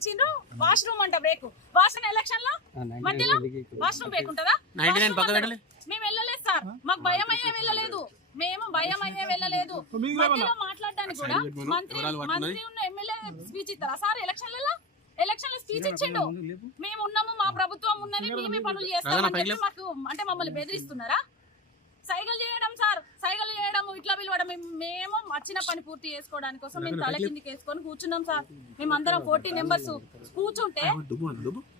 ఇచ్చిండ్రు వాష్రూమ్ అంట break washroom election లో మధ్యలో వాష్రూమ్ బ్రేక్ ఉంటుందా మేము వెళ్ళలేదు సార్ మాకు భయం అయ్యే వెళ్ళలేదు మేము భయం అయ్యే వెళ్ళలేదు మధ్యలో మాట్లాడడానికి కూడా మంత్రి ఉన్న ఎమ్మెల్యే స్పీచ్ ఇస్తారా సార్ ఎలక్షన్ లో స్పీచ్ ఇచ్చిండు మేము ఉన్నాము మా ప్రభుత్వం ఉన్నది మేమే పనులు చేస్తామని మాకు అంటే మమ్మల్ని బెదిరిస్తున్నారా సైకిల్ చేయడం సార్ సైకిల్ చేయడం ఇట్లా పిలవడం మేము వచ్చిన పని పూర్తి చేసుకోవడానికి కోసం మేము తల కిందికి వేసుకొని కూర్చున్నాం సార్ మేమందరం 40 మెంబర్స్ కూర్చుంటే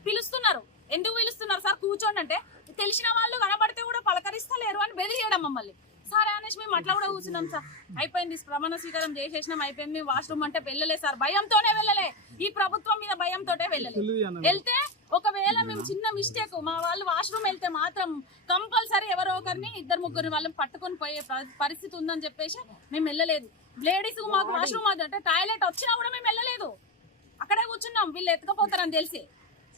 పిలుస్తున్నారు ఎందుకు పిలుస్తున్నారు సార్ కూర్చోండి అంటే తెలిసిన వాళ్ళు కనబడితే కూడా పలకరిస్తలేరు అని బెదిరియడం మమ్మల్ని సార్ అనేసి మేము అట్లా కూడా కూర్చున్నాం సార్ అయిపోయింది ప్రమాణ స్వీకారం చేసేసినాం అయిపోయింది మేము వాష్రూమ్ అంటే వెళ్ళలేదు సార్ భయంతోనే వెళ్ళలే ఈ ప్రభుత్వం మీద భయంతోటే వెళ్ళలేదు వెళ్తే ఒకవేళ మేము చిన్న మిస్టేక్ మా వాళ్ళు వాష్రూమ్ వెళ్తే మాత్రం కంపల్సరీ ఎవరో ఒకరిని 2-3 వాళ్ళని పట్టుకొని పోయే పరిస్థితి ఉందని చెప్పేసి మేము వెళ్ళలేదు లేడీస్ మాకు వాష్రూమ్ అంటే టాయిలెట్ వచ్చినా కూడా మేము వెళ్ళలేదు అక్కడే కూర్చున్నాం వీళ్ళు ఎత్తుకపోతారని తెలిసి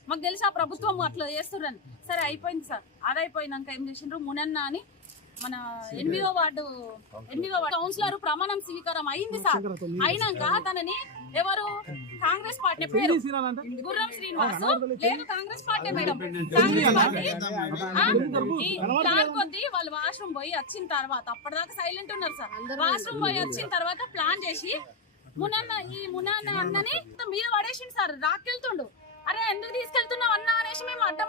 మాకు తెలిసి ఆ ప్రభుత్వం అట్లా చేస్తుర్రని సరే అయిపోయింది సార్ అదైపోయినాక ఏం చేసిండ్రు మునన్న అని మన 8వ వార్డు కౌన్సిలర్ ప్రమాణం స్వీకారం అయింది సార్ అయినాక తనని ఎవరు కాంగ్రెస్ పార్టీ పేరు గుర్రం శ్రీనివాస్ లేదు Congress party madam Congress party plan కొద్ది వాళ్ళు వాష్రూమ్ పోయి వచ్చిన తర్వాత అప్పటిదాకా సైలెంట్ ఉన్నారు సార్ వాష్రూమ్ పోయి వచ్చిన తర్వాత ప్లాన్ చేసి మునన్న అన్నని మీద పడేసిండు సార్ రాకెళ్తుండు అరే ఎందుకు తీసుకెళ్తున్నావు అన్న అనేసి మేము అడ్డం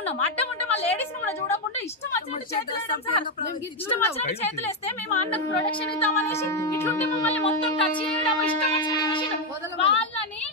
ఉన్నాం అడ్డం ఉంటే మా లేడీస్ కూడా చూడకుండా ఇష్టం వచ్చినట్టు చేతులు వేయడం సార్ ఇష్టం వచ్చినట్టు చేతులు వేస్తే మేము అన్నకు ప్రొడక్షన్ ఇద్దాం అనేసి ఇట్లుంటే మమ్మల్ని మొత్తం టచ్ చేయడం ఇష్టం వచ్చినట్టు వాళ్ళని